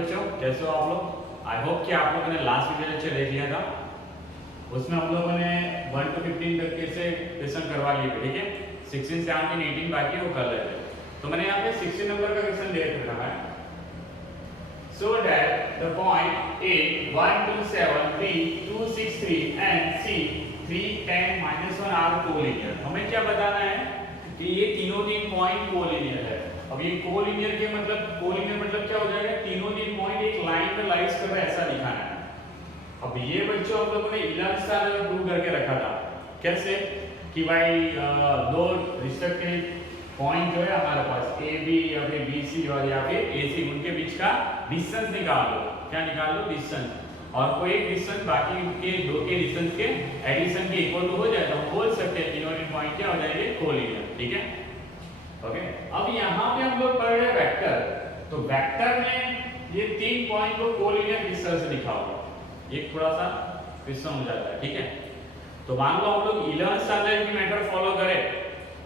बच्चों कैसे हो आप लोग। आई होप कि आप लोगों ने लास्ट वीडियो लेक्चर देख लिया था। उसमें हम लोगों ने 1 to 15 तक से क्वेश्चन करवा लिए थे, ठीक है। 16, 17, 18 बाकी वो कर रहे थे। तो मैंने यहाँ पे 16 नंबर का क्वेश्चन दे रखा है। So that the point A 1 2 7 3 2 6 3 and C 3 10 -1 are collinear। हमें क्या बताना है कि ये तीनों तीन पॉइंट कोलिनियर है। अब ये कोलिनियर के मतलब कोलिनियर मतलब क्या हो जाएगा, तीनों तीन पॉइंट एक लाइन पर लाइज कर रहे हैं ऐसा दिखाना है। अब ये बच्चों हम लोगों ने 11th साल में प्रूव करके रखा था। कैसे कि भाई दो रिस्पेक्टिव पॉइंट जो है हमारे पास ए बी या फिर बी सी और या फिर ए सी, उनके बीच का डिस्टेंस निकाल लो। क्या निकाल लो? डिस्टेंस। और कोई एक डिस्टेंस बाकी के दो के डिस्टेंस के एडिशन के इक्वल हो जाए तो हम बोल सकते हैं तीनों पॉइंट क्या हो जाएंगे, कोलिनियर। ठीक है, ओके। अब यहाँ पे हम लोग पढ़ रहे हैं वेक्टर। तो वेक्टर में ये तीन पॉइंट को कोलिनियर किस तरह से लिखा होगा, ये थोड़ा सा क्वेश्चन हो जाता है। ठीक है, तो मान लो हम लोग 11th स्टैंडर्ड की मेथड फॉलो करें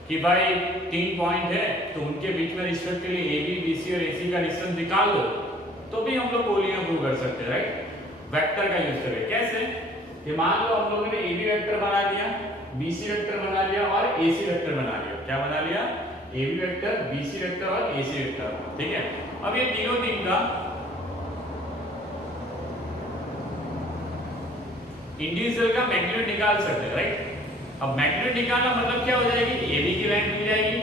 कि भाई तीन पॉइंट है तो उनके बीच में respectively A B B C और ए सी का डिस्टेंस निकाल दो, तो भी हम लोग कोलिनियर प्रूव कर सकते हैं, राइट। वेक्टर का यूज करके कैसे, कि मान लो हम लोगों ने ए बी वेक्टर बना लिया, बी सी वेक्टर बना लिया और ए सी वेक्टर बना लिया। क्या बना लिया? A B vector, B C vector और ए सी वेक्टर। ठीक है, अब ये तीनों तीन का इंडिविजुअल का मैग्नीट्यूड निकाल सकते हैं, राइट। अब मैग्नीट्यूड निकालना मतलब क्या हो जाएगी, ए बी की लाइन मिल जाएगी,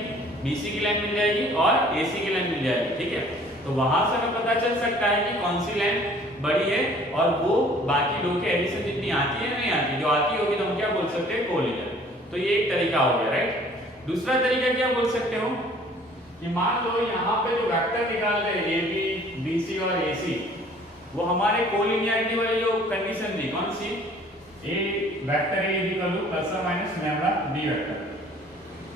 बी सी की लाइन मिल जाएगी और ए सी की लाइन मिल जाएगी। ठीक है, तो वहां से हमें पता चल सकता है कि कौन सी लाइन बड़ी है और वो बाकी दो के एडिशन जितनी आती है नहीं आती, जो आती होगी तो हम क्या बोल सकते हैं, कोलिनियर। तो ये एक तरीका हो गया, राइट। दूसरा तरीका क्या बोल सकते हो कि मान लो यहाँ पे जो वेक्टर निकाल रहे हैं ए बी बी सी और ए सी, वो हमारे कोलिनियरिटी वाली जो कंडीशन थी कौन सी, A vector A equal to plus और माइनस लैम्डा बी वेक्टर,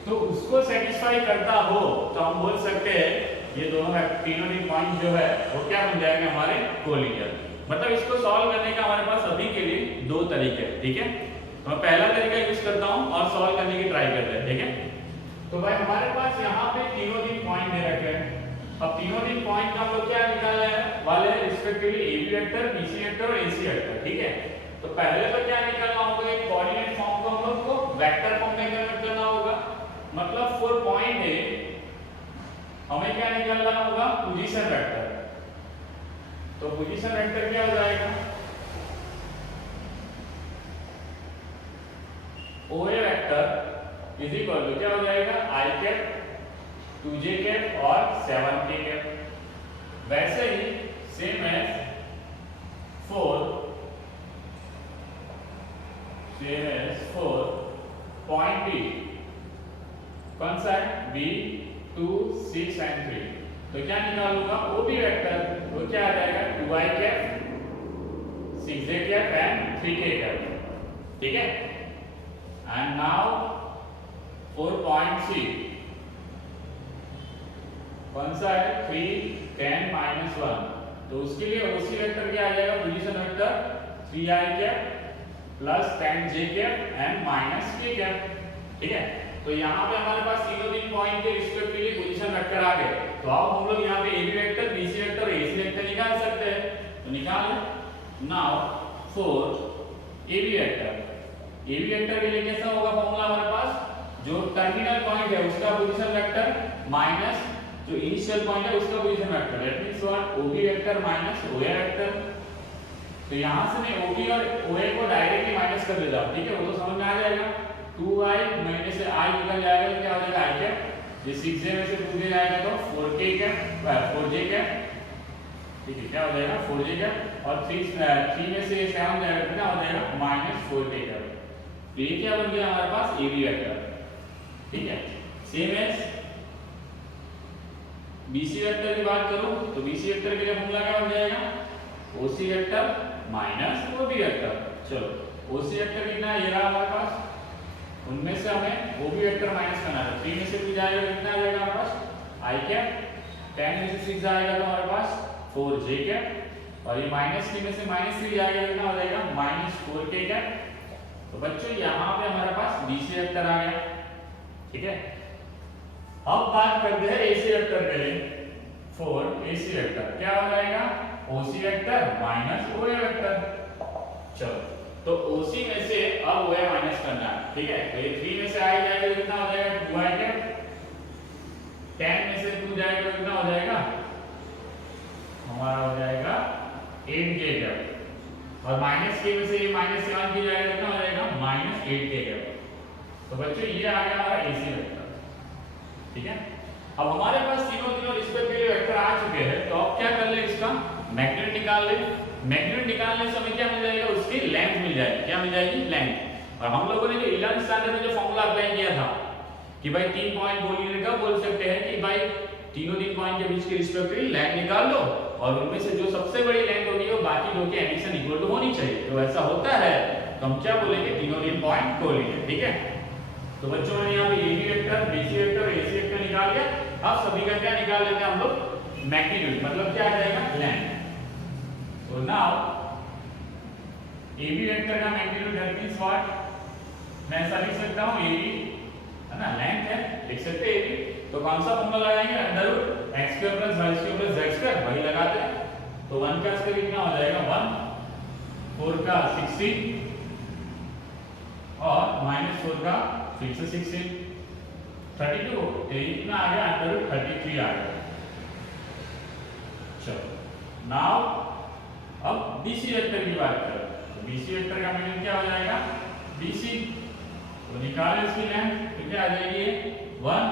तो उसको सेटिस्फाई करता हो तो हम बोल सकते हैं ये दोनों तीनों ही पॉइंट जो है वो क्या बन जाएंगे, हमारे कोलिनियर। मतलब इसको सॉल्व करने का हमारे पास अभी के लिए दो तरीके हैं। ठीक है, तो मैं पहला तरीका यूज करता हूं और सॉल्व करने की ट्राई करते हैं। ठीक है, तो भाई हमारे पास यहाँ पे तीनों तीन पॉइंट दे रखे हैं। अब तीनों तीन पॉइंट का हम लोग क्या निकालने वाले हैं, respectively A B vector, B C vector और ए सी वेक्टर। ठीक है, तो पहले तो क्या निकालना होगा, एक कोऑर्डिनेट फॉर्म को हम लोग को वेक्टर फॉर्म में कन्वर्ट करना होगा। मतलब फॉर पॉइंट ए हमें क्या निकालना होगा, पोजीशन वेक्टर। तो पोजीशन वेक्टर क्या हो जाएगा, OA vector is equal to क्या हो जाएगा, I कैप 2j कैप और 7k कैप। वैसे ही सेम एज 4 पॉइंट B कौन सा है, B 2 6 एंड 3। तो क्या निकालूंगा, OB वेक्टर, वो क्या आ जाएगा 2i cap 6j cap and 3k cap. ठीक है, and now for point C कौन सा है, 3 10 -1, तो उसके लिए उसी वेक्टर क्या आ जाएगा, position vector 3i cap plus 10j cap and -k cap. ठीक है, तो यहाँ पे हमारे पास तीनों तीन पॉइंट के रिस्पेक्टिवली पोजीशन वेक्टर आ गए। तो अब हम लोग यहाँ पे A B vector, B C vector, A C vector निकाल सकते हैं। तो निकाल लें। Now for A B vector, A B vector के लिए कैसा होगा फॉर्मूला हमारे पास, जो टर्मिनल पॉइंट है उसका पोजीशन वेक्टर माइनस जो इनिशियल पॉइंट है उसका position vector, that means what, OB vector minus OA vector. तो यहां से मैं ओबी और ओए को डायरेक्टली माइनस कर देता हूं। ठीक है, वो तो समझ में आ जाएगा। 2i में से i निकल जाएगा तो क्या हो जाएगा, i कैप, ये 6j में से 2j जाएगा तो 4k कैप 4j कैप। ठीक है, क्या हो जाएगा 4j कैप और 3 में से 7 जाएगा तो क्या हो जाएगा -4k कैप। तो ये क्या बन गया हमारे पास, ए बी वेक्टर। ठीक है, सेम एज बीसी वेक्टर की बात करूं तो बीसी वेक्टर के लिए फॉर्मूला क्या बन जाएगा, ओसी वेक्टर माइनस ओबी वेक्टर। चलो ओसी वेक्टर कितना है, ये रहा हमारे पास, उनमें से हमें ओबी वेक्टर माइनस करना है। 3 में से 2 जाएगा कितना आ जाएगा हमारे पास, आई कैप, 10 में से 6 जाएगा तो हमारे पास 4j कैप और ये -3 में से -3 जाएगा कितना हो जाएगा, -4k कैप। तो बच्चों यहाँ पे हमारे पास बीसी वेक्टर आ गया। ठीक है, अब बात करते हैं एसी वेक्टर के लिए। फॉर एसी वेक्टर क्या हो जाएगा, OC vector minus OA vector. चलो तो OC में से अब OA माइनस करना है, ठीक है। तो ये 3 में से आ जाएगा तो कितना हो जाएगा 2i कैप, 10 में से 2 जाएगा तो कितना हो जाएगा हमारा हो जाएगा 8k कैप, और माइनस के में से ये माइनस 7 की जाएगा तो कितना हो जाएगा माइनस 8k कैप। तो बच्चों ये आ गया हमारा AC वेक्टर, ठीक है। अब हमारे पास तीनों रिस्पेक्टिवली वेक्टर आ चुके हैं, तो अब क्या कर ले, इसका मैग्नीट्यूड निकाल ले। मैग्नीट्यूड निकालने से हमें क्या मिल जाएगा, उसकी लेंथ मिल जाएगी। क्या मिल जाएगी, लेंथ। और हम लोगों ने जो 11th स्टैंडर्ड में जो फॉर्मूला अप्लाई किया था कि भाई 3 पॉइंट कोलिनियर का बोल सकते हैं कि भाई तीनों 3 पॉइंट के बीच की रिस्पेक्टिवली लेंथ निकाल लो, और उनमें से जो सबसे बड़ी लेंथ होगी वो बाकी दो के एडिशन इक्वल टू होनी चाहिए। तो ऐसा होता है तो हम क्या बोलेंगे, तीनों 3 पॉइंट कोलिनियर, ठीक है। तो बच्चों ने यहाँ पे AB vector, BC vector, AC vector निकाल लिया। अब सभी का क्या निकाल लेते हैं हम लोग, मैग्नीट्यूड, मतलब क्या आ जाएगा, लेंथ। तो नाउ AB वेक्टर का मैग्नीट्यूड दैट मींस व्हाट, मैं ऐसा लिख सकता हूं AB है ना, लेंथ है, लिख सकते हैं AB। तो कौन सा फॉर्मूला लगाएंगे, under x square plus y square plus z square, वही लगाते हैं। तो 1 का स्क्वायर कितना हो जाएगा 1, 4 का 16 और -4 का फिर से 16, 32, तो इतना आ गया अंडर रूट 33 आ गया। चलो नाउ अब BC वेक्टर की बात करें, तो BC वेक्टर का मैग्नीट्यूड क्या हो जाएगा, BC, तो निकाले इसकी लेंथ, तो क्या आ जाएगी 1,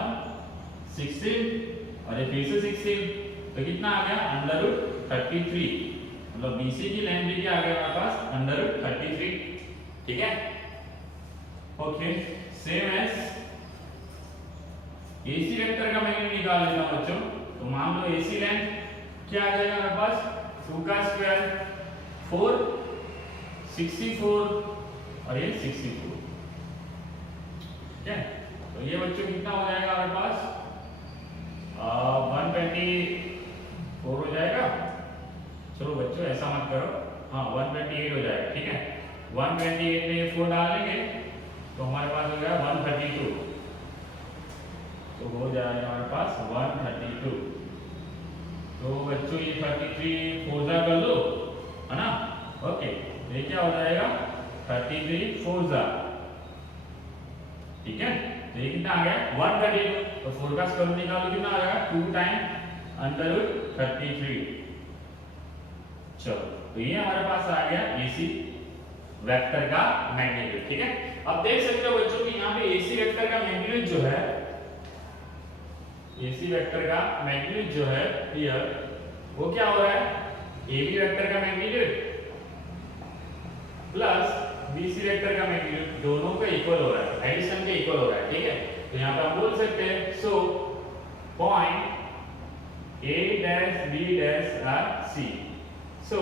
16 और ये फिर से 16, तो कितना आ गया अंडर रूट 33, मतलब BC की लेंथ भी क्या आ गया हमारे पास अंडर रूट 33, ठीक है। Okay, same as AC vector का मैग्नीट्यूड निकाल लेता हूं बच्चों। तो मान लो AC लेंथ क्या आ जाएगा हमारे पास 2 का स्क्वायर 4, 64 और ये 64, ठीक है। तो ये बच्चों कितना हो जाएगा हमारे पास 124 हो जाएगा। चलो बच्चों ऐसा मत करो, हाँ 128 हो जाएगा, ठीक है। 128 में ये 4 डाल लेंगे तो हमारे पास हो गया 132, तो हो जाएगा हमारे पास 132। तो बच्चों ये 33 फोर्जा कर लो, है ना, ओके। ये क्या हो जाएगा 33 फोर्जा, ठीक है। तो ये कितना आ गया 132, तो 4 का स्क्वायर निकालो कितना आ जाएगा 2 टाइम अंडर रूट 33। चलो तो ये हमारे पास आ गया AC वेक्टर का मैग्नीट्यूड, ठीक है। अब देख सकते हो बच्चों कि यहाँ पे AC वेक्टर का मैग्नीट्यूड जो है, AC वेक्टर का मैग्नीट्यूड जो है हियर, वो क्या हो रहा है, AB वेक्टर का मैग्नीट्यूड प्लस BC वेक्टर का मैग्नीट्यूड दोनों का इक्वल हो रहा है, एडिशन के इक्वल हो रहा है, ठीक है। तो यहाँ पे हम बोल सकते हैं so point A dash B dash or C, so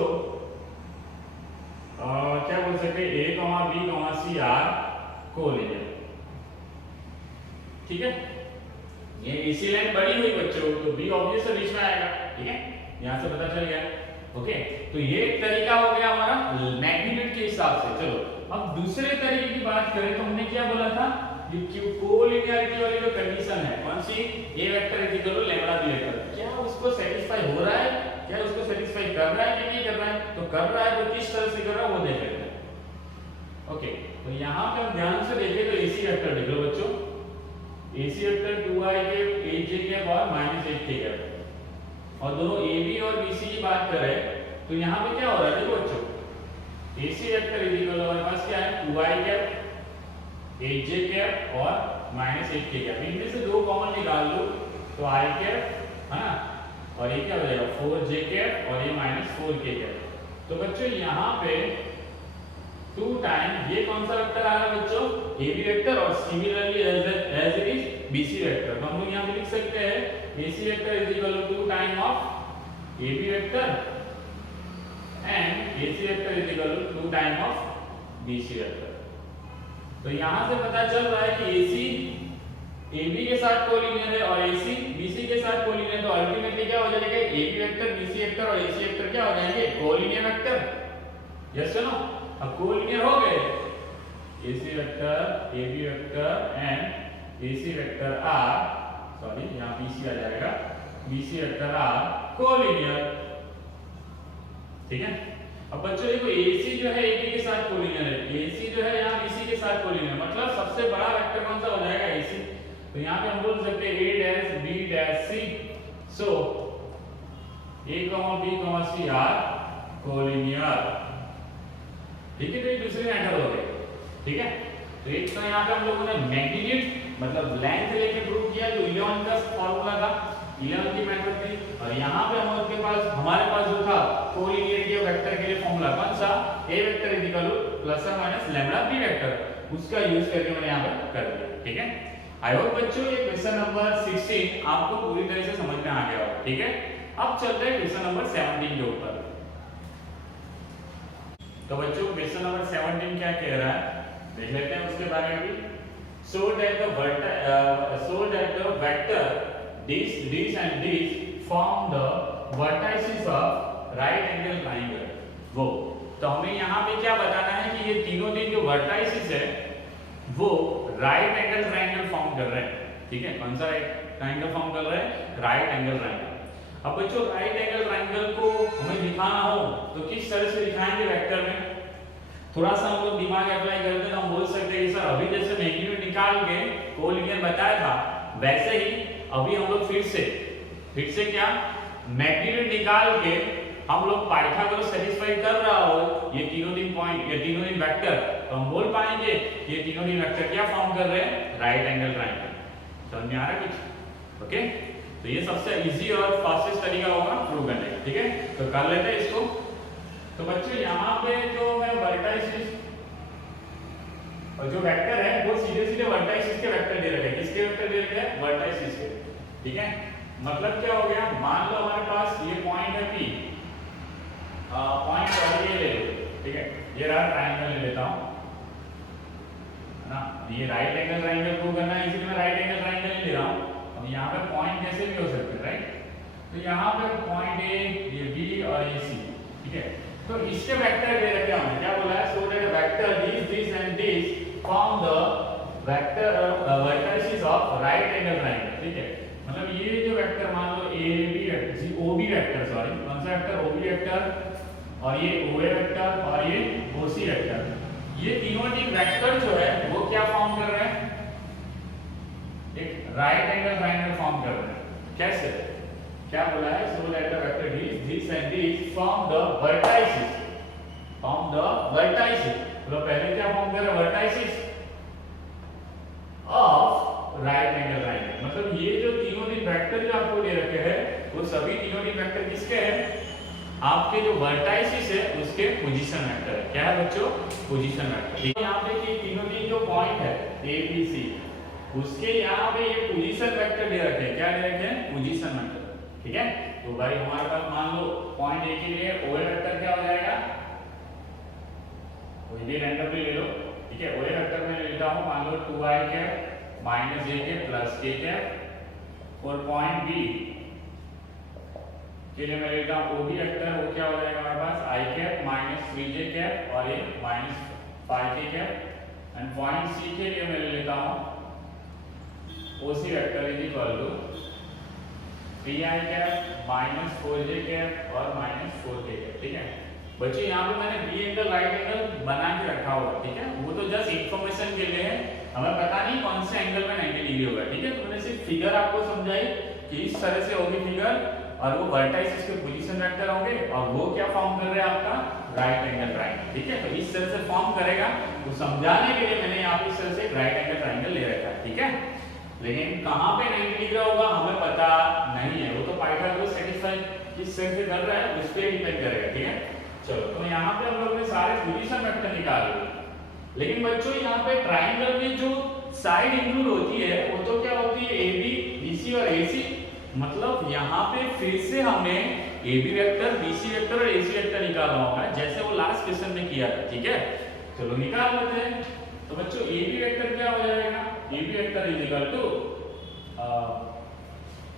क्या बोल सकते हैं A, B, C are collinear, ठीक है। ये AC लाइन बड़ी हुई बच्चों, तो B ऑब्वियसली बीच में आएगा, ठीक है, यहाँ से पता चल गया, ओके। तो ये एक तरीका हो गया हमारा मैग्नीट्यूड के हिसाब से। चलो अब दूसरे तरीके की बात करें तो हमने क्या बोला था, ये कोलिनियरिटी वाली जो कंडीशन है, कौन सी, A vector is equal to lambda B vector, क्या उसको सेटिस्फाई हो रहा है, क्या उसको सेटिस्फाई कर रहा है कि नहीं कर रहा है। तो कर रहा है तो किस तरह से कर रहा है वो देख लेते हैं, ओके। तो यहाँ पे हम ध्यान से देखें तो AC वेक्टर देख लो बच्चों, AC वेक्टर 2i के aj के और -8k है, और दोनों AB और BC की बात करें तो यहाँ पे क्या हो रहा है, देखो बच्चों AC वेक्टर इज इक्वल हमारे पास क्या है 2i कैप, aj कैप और -8k कैप, इनमें से दो कॉमन निकाल लो तो i कैप, है ना, और ये क्या हो जाएगा 4j कैप और ये -4k कैप। तो बच्चों यहाँ पे 2 टाइम ये कौन सा वेक्टर आ रहा है बच्चों, AB वेक्टर, और similarly as it is BC vector. तो हम लोग यहाँ पे लिख सकते हैं AC vector is equal to 2 time of AB vector and AC vector is equal to 2 time of BC vector. तो यहाँ से पता चल रहा है कि AC AB के साथ कोलिनियर है और AC BC के साथ कोलिनियर है, तो अल्टीमेटली क्या हो जाएगा AB वेक्टर, BC वेक्टर और AC वेक्टर क्या हो जाएंगे कोलिनियर वेक्टर, यस और नो। अब कोलिनियर हो गए AC vector, AB vector and AC vector are, sorry यहाँ BC आ जाएगा, BC वेक्टर आर कोलिनियर, ठीक है। अब बच्चों देखो AC जो है AB के साथ कोलिनियर है, AC जो है यहाँ BC के साथ कोलिनियर, मतलब सबसे बड़ा वेक्टर कौन सा हो जाएगा AC। तो यहाँ पे हम बोल सकते हैं A dash B dash C, so A, B, C are collinear. ठीक है, तो ये दूसरे मेथड हो गए। ठीक है, तो एक तो यहाँ पे हम लोगों ने मैग्नीट्यूड मतलब लेंथ लेके प्रूव किया जो 11 का फॉर्मूला था, 11 की मेथड थी, और यहाँ पे हमारे पास जो था कोलिनियरिटी ऑफ वेक्टर के लिए फॉर्मूला कौन सा, A vector equal to plus और माइनस लैम्डा B वेक्टर, उसका यूज करके मैंने यहाँ पे कर दिया। ठीक है, आई होप बच्चों ये क्वेश्चन नंबर 16 आपको पूरी तरह से समझ में आ गया होगा। ठीक है, अब चलते हैं क्वेश्चन नंबर 17 के ऊपर। तो बच्चों क्वेश्चन नंबर 17 क्या कह रहा है देख लेते हैं उसके बारे में भी। So that the vector this and this form the vertices of right angle triangle। वो तो हमें यहाँ पे क्या बताना है कि ये तीनों जो vertices है वो राइट एंगल ट्रायंगल फॉर्म कर रहे हैं। ठीक है, कौन सा ट्रायंगल फॉर्म कर रहे हैं, राइट एंगल ट्रायंगल। अब बच्चों राइट एंगल ट्रायंगल को हमें दिखाना हो तो किस तरह से दिखाएंगे वेक्टर में, थोड़ा सा हम लोग दिमाग अप्लाई करते हैं तो हम बोल सकते हैं कि सर अभी जैसे मैग्नीट्यूड निकाल के कोलिनियर बताया था वैसे ही अभी हम लोग फिर से क्या मैग्नीट्यूड निकाल के हम लोग पाइथागोरस सेटिस्फाई कर रहा हो ये तीनों दिन वेक्टर, तो हम बोल पाएंगे ये तीनों दिन वेक्टर क्या फॉर्म कर रहे हैं, राइट एंगल ट्रायंगल। समझ में आ रहा है कुछ? ओके, तो ये सबसे इजी और फास्टेस्ट तरीका होगा प्रूव करने का। ठीक है, तो कर लेते हैं इसको। तो बच्चों यहाँ पे जो है वर्टाइसिस और जो वेक्टर है वो सीधे वर्टाइसिस के वेक्टर दे रखे हैं। किसके वेक्टर दे रखे हैं, वर्टाइसिस के। ठीक है, मतलब क्या हो गया, मान लो हमारे पास ये पॉइंट है P, पॉइंट और ये ले लो। ठीक है, ये रहा ट्रायंगल ले लेता हूँ ना, ये राइट एंगल ट्रायंगल प्रूव करना है इसलिए मैं राइट एंगल ट्रायंगल ले रहा हूँ। अब यहाँ पे पॉइंट कैसे भी हो सकते हैं, राइट, तो यहाँ पे पॉइंट A, ये B और ये C। ठीक है, तो इसके वेक्टर दे रखे हमने, क्या बोला है, so that vector this and this form the vector vertices of right angle triangle. ठीक है, मतलब ये जो वेक्टर मान लो AB vector, OB vector, sorry कौन सा वेक्टर, OB वेक्टर, और ये OA वेक्टर और ये OC वेक्टर, ये तीनों वेक्टर जो है वो क्या फॉर्म कर रहे हैं, एक राइट एंगल ट्रायंगल फॉर्म कर रहे हैं। कैसे, क्या बोला है, so that the vector this and this form the vertices तो पहले क्या फॉर्म कर रहे हैं, vertices of right angle triangle. मतलब ये जो तीनों वेक्टर जो आपको दे रखे हैं वो सभी तीनों वेक्टर किसके हैं, आपके जो वर्टाइसिस है उसके पोजीशन वेक्टर है। क्या है बच्चों, पोजीशन वेक्टर। यहाँ पे कि तीनों जो पॉइंट है A B C उसके यहाँ पे ये पोजीशन वेक्टर दे रखे हैं। क्या दे रखे हैं, पोजीशन वेक्टर। ठीक है, तो भाई हमारे पास मान लो पॉइंट A के लिए OA वेक्टर क्या हो जाएगा, कोई भी रैंडमली ले लो। ठीक है, OA वेक्टर में लेता हूँ मान लो 2i cap minus a cap plus k cap, और पॉइंट B के लिए मैं लेता हूँ OB वेक्टर, वो क्या हो जाएगा हमारे पास i cap minus 3j cap और ये minus 5k cap, and point C के लिए मैं लेता हूँ OC vector is equal to 3i cap minus 4j cap और माइनस 4k कैप। ठीक है बच्चों, यहाँ पे मैंने बी एंगल राइट एंगल बना के रखा हुआ। ठीक है, वो तो जस्ट इंफॉर्मेशन के लिए है, हमें पता नहीं कौन से एंगल में 90 डिग्री होगा। ठीक है, तो मैंने सिर्फ फिगर आपको समझाई कि इस तरह से होगी फिगर, और वो वर्टाइसिस के पोजीशन वेक्टर होंगे और वो क्या फॉर्म कर रहे हैं, आपका राइट एंगल ट्रायंगल। ठीक है, तो इस तरह से फॉर्म करेगा, तो समझाने के लिए मैंने यहाँ पे इस तरह से राइट एंगल ट्रायंगल ले रखा है। ठीक है, लेकिन कहाँ पे 90 डिग्री होगा हमें पता नहीं है, वो तो पाइथागोरस सेटिस्फाई किस तरह से कर रहा है उस पर डिपेंड करेगा। ठीक है, चलो तो यहाँ पे हम लोग ने सारे पोजीशन वेक्टर निकाल लिए, लेकिन बच्चों यहाँ पे ट्रायंगल में जो साइड इंक्लूड होती है वो तो क्या होती है, AB, BC और AC। मतलब यहाँ पे फिर से हमने AB वेक्टर, BC वेक्टर और AC वेक्टर निकालना होगा, जैसे वो लास्ट क्वेश्चन में किया था। ठीक है, चलो निकाल लेते हैं। तो बच्चों AB वेक्टर क्या हो जाएगा, AB vector is equal to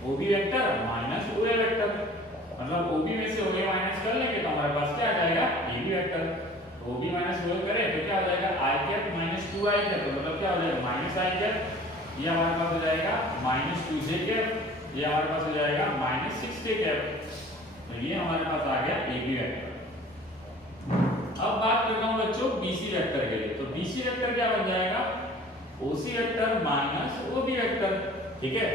OB vector minus OA vector, मतलब OB में से OA माइनस कर लेंगे तो हमारे पास क्या आ जाएगा, AB vector. OB minus OA करें तो क्या हो जाएगा, i cap minus 2i cap, मतलब क्या हो जाएगा माइनस i कैप, ये हमारे पास हो जाएगा माइनस 2j कैप, ये हमारे पास हो जाएगा माइनस 6k कैप। तो ये हमारे पास आ गया AB वेक्टर। अब बात करता हूँ बच्चों बीसी वेक्टर के लिए। तो बीसी वेक्टर क्या बन जाएगा, ओसी वेक्टर माइनस ओबी वेक्टर, ठीक है।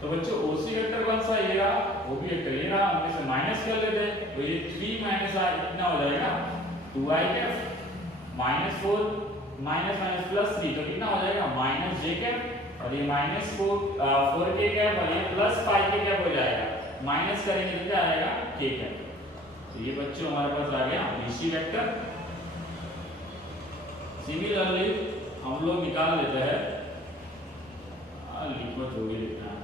तो बच्चों ओसी वेक्टर कौन सा, ये रहा, ओबी वेक्टर ये रहा, हम इसे माइनस कर लेते हैं। तो ये 3 माइनस आई कितना हो जाएगा 2i cap minus 4 minus minus plus 3, तो कितना हो जाएगा माइनस j कैप और ये माइनस 4k कैप और ये प्लस 5k कैप हो जाएगा। माइनस करेंगे तो क्या आएगा k कैप। तो ये बच्चों हमारे पास आ गया बीसी वेक्टर। सिमिलरली हम लोग निकाल लेते हैं, लिखो जो भी लिखना है,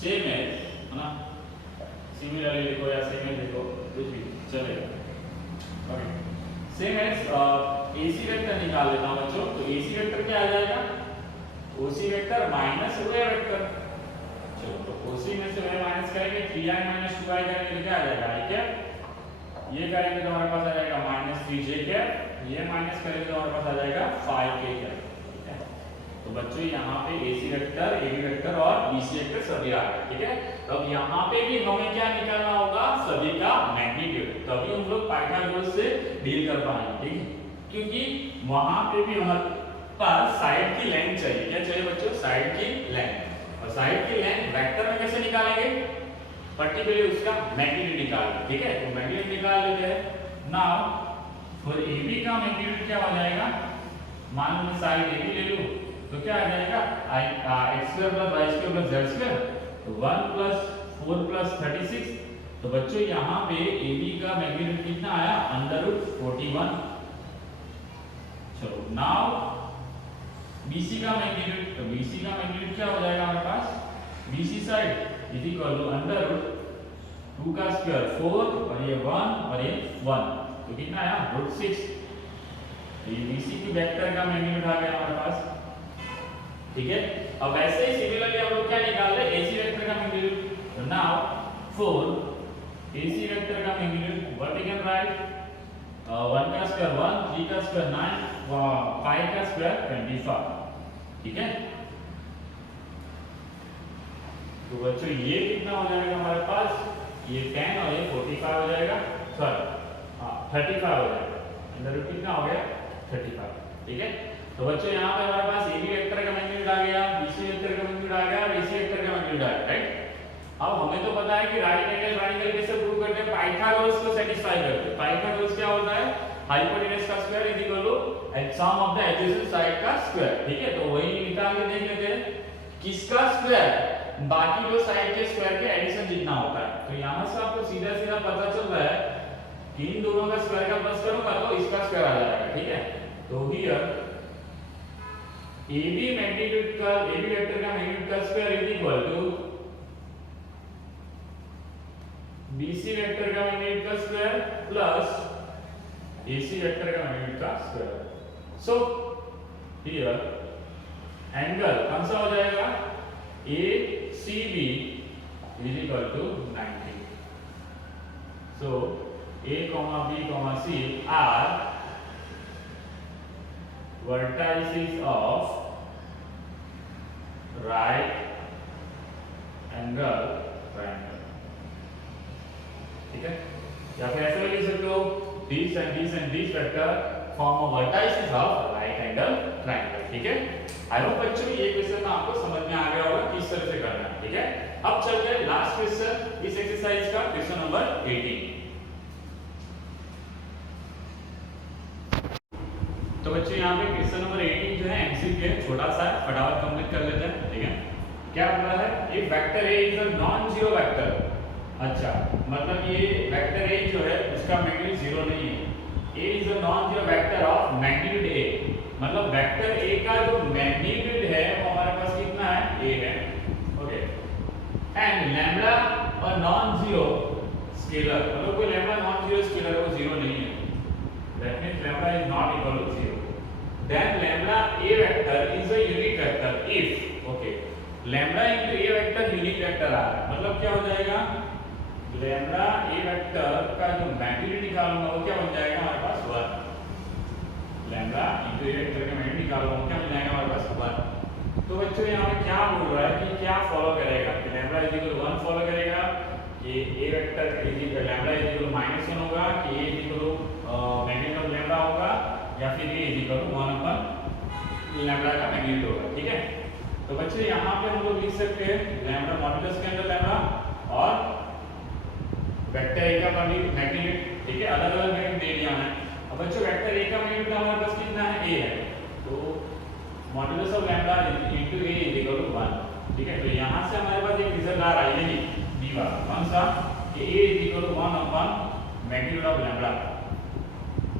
सेम है ना, सिमिलरली लिखो या सेम है लिखो, कुछ भी चलेगा। Okay, same as AC vector निकाल लेता हूं बच्चों। तो एसी वेक्टर क्या आ जाएगा, ओसी वेक्टर माइनस ओए वेक्टर। चलो तो ओसी में से ओए माइनस करेंगे 3i माइनस 2i करेंगे तो क्या आ जाएगा i कैप, ये करेंगे तो हमारे पास आ जाएगा माइनस 3j कैप, ये माइनस करेंगे तो हमारे पास आ जाएगा 5k कैप। तो बच्चों यहाँ पे AC वेक्टर, AB वेक्टर और BC वेक्टर सभी आ गए, ठीक है। तो अब यहाँ पे भी हमें क्या निकालना होगा, सभी का मैग्नीट्यूड, तभी हम लोग पाइथागोरस से डील कर पाएंगे, ठीक है। क्योंकि वहां पे भी हमारे पास साइड की लेंथ चाहिए, क्या चाहिए बच्चों, साइड की लेंथ। और साइड की लेंथ वेक्टर में कैसे निकालेंगे, पर्टिकुलरली उसका मैग्नीट्यूड निकालेंगे, ठीक है। तो मैग्नीट्यूड निकाल लेते हैं। नाउ फॉर AB का मैग्नीट्यूड क्या हो जाएगा, मान लो मैं साइड AB ले लूं तो क्या आ जाएगा x square plus y square plus z square, तो 1 प्लस 4 प्लस 36। तो बच्चों यहाँ पे AB का मैग्नीट्यूड कितना आया √41। चलो नाउ BC का मैग्नीट्यूड, तो BC का मैग्नीट्यूड क्या हो जाएगा हमारे पास, BC side is equal to √2 का स्क्वायर 4 और ये 1 और ये 1, तो कितना आया √6। ये BC की वेक्टर का मैग्नीट्यूड आ गया हमारे पास, ठीक है। अब ऐसे ही सिमिलरली हम लोग क्या निकाल रहे हैं, AC वेक्टर का मैग्नीट्यूड। तो नाउ फॉर AC वेक्टर का magnitude what we can write, 1 का स्क्वायर 1, 3 का स्क्वायर 9, 5 का स्क्वायर 25, ठीक है। तो बच्चों ये कितना हो जाएगा हमारे पास, ये 10 और ये 45 हो जाएगा, सॉरी 35 हो जाएगा, अंदर रूट कितना हो गया 35, ठीक है। तो बच्चों यहाँ पे हमारे पास AB वेक्टर का मैग्नीट्यूड आ गया, BC वेक्टर का मैग्नीट्यूड आ गया और AC वेक्टर का मैग्नीट्यूड आ गया, राइट। अब हमें तो पता है कि राइट एंगल ट्रायंगल कैसे प्रूव करते हैं, पाइथागोरस को सेटिस्फाई करते हैं। पाइथागोरस क्या होता है, हाइपोटेनस का square is equal to sum of the adjacent side का स्क्वायर, ठीक है। तो वही निकाल के देख लेते हैं, किसका स्क्वायर, बाकी जो साइड के स्क्वायर के एडिशन जितना होता है। तो यहाँ से आपको सीधा सीधा पता चल रहा है कि इन दोनों का स्क्वायर का प्लस करूंगा तो इसका स्क्वायर आ जाएगा, ठीक है। तो हियर AB मैग्नीट्यूड का, AB वेक्टर का मैग्नीट्यूड का square is equal to BC vector का मैग्नीट्यूड का स्क्वायर प्लस AC वेक्टर का मैग्नीट्यूड का स्क्वायर। सो हियर एंगल कौन सा हो जाएगा, ACB is equal to 90। So A, B, C are vertices of right angle triangle, ठीक है। या फिर ऐसे भी लिख सकते हो, this and this and this vector form a vertices of right angle triangle, ठीक है। आई होप बच्चों ये क्वेश्चन आपको समझ में आ गया होगा किस तरह से करना है, ठीक है। अब चलते हैं लास्ट क्वेश्चन इस एक्सरसाइज का, क्वेश्चन नंबर 18। तो बच्चों यहाँ पे क्वेश्चन नंबर 18 जो है एमसीक्यू है, छोटा सा है, फटाफट कंप्लीट कर लेते हैं, ठीक है। क्या बोला है, if vector A is a non zero vector, अच्छा मतलब ये वेक्टर A जो है उसका मैग्नीट्यूड जीरो नहीं है, A is a non zero vector of magnitude A, मतलब वेक्टर A का जो मैग्नीट्यूड है वो हमारे पास कितना है, A है, ओके। एंड लैम्डा और नॉन जीरो स्केलर, मतलब कोई लैम्डा नॉन जीरो स्केलर वो जीरो नहीं है, that means lambda is not equal to 0. Then lambda A vector is a unit vector if, okay, lambda into A vector unit vector आ रहा है, मतलब क्या हो जाएगा, lambda A vector का जो मैग्नीट्यूड निकालूंगा वो क्या बन जाएगा हमारे पास 1, lambda into A vector का मैग्नीट्यूड निकालूंगा क्या बन जाएगा हमारे पास 1। तो बच्चों यहाँ पे क्या बोल रहा है कि क्या फॉलो करेगा, कि lambda is equal to 1 follow करेगा ये A vector lambda is equal -1 होगा कि A is equal magnitude of lambda होगा या फिर A is equal 1 upon lambda का मैग्नीट्यूड होगा, ठीक है। तो बच्चों यहाँ पे हम लोग लिख सकते हैं लैम्डा मॉड्यूलस के अंदर लैम्डा और वेक्टर ए का मैग्नीट्यूड, ठीक है, अलग अलग मैग्नीट्यूड दे दिया है। अब बच्चों वेक्टर ए का मैग्नीट्यूड हमारे पास कितना है, ए है, तो modulus of lambda into A is equal to 1, ठीक है। तो यहाँ से हमारे पास एक रिजल्ट आ रहा है यही डी वाला, कौन सा, कि A is equal to 1 upon magnitude of lambda,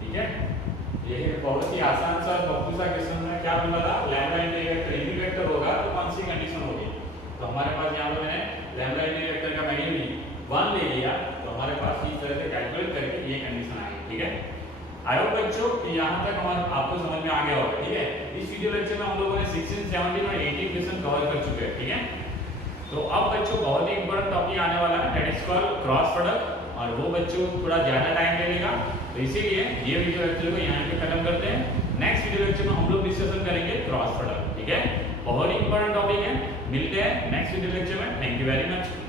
ठीक है। ये बहुत ही आसान सा बक्कू सा क्वेश्चन है, क्या बोला था, लैम्डा इनटू ए वेक्टर इनटू वेक्टर होगा तो कौन सी कंडीशन होगी, तो हमारे पास यहाँ पे मैंने लैम्डा इनटू वेक्टर का मैग्नीट्यूड 1 ले लिया, तो हमारे पास इस तरह से कैलकुलेट करके ये कंडीशन आई, ठीक है। आई होप बच्चों कि यहाँ तक हमारा आपको समझ में आ गया होगा, ठीक है। इस वीडियो लेक्चर में हम लोगों ने 16, 17 और 18 क्वेश्चन कवर कर चुके हैं, ठीक है। तो अब बच्चों बहुत ही इंपॉर्टेंट टॉपिक आने वाला है, that is called cross product, और वो बच्चों थोड़ा ज्यादा टाइम ले लेगा, तो इसीलिए ये वीडियो लेक्चर को यहाँ पे खत्म करते हैं। नेक्स्ट वीडियो लेक्चर में हम लोग डिस्कशन करेंगे क्रॉस प्रोडक्ट, ठीक है। बहुत ही इंपॉर्टेंट टॉपिक है, मिलते हैं नेक्स्ट वीडियो लेक्चर में। Thank you very much.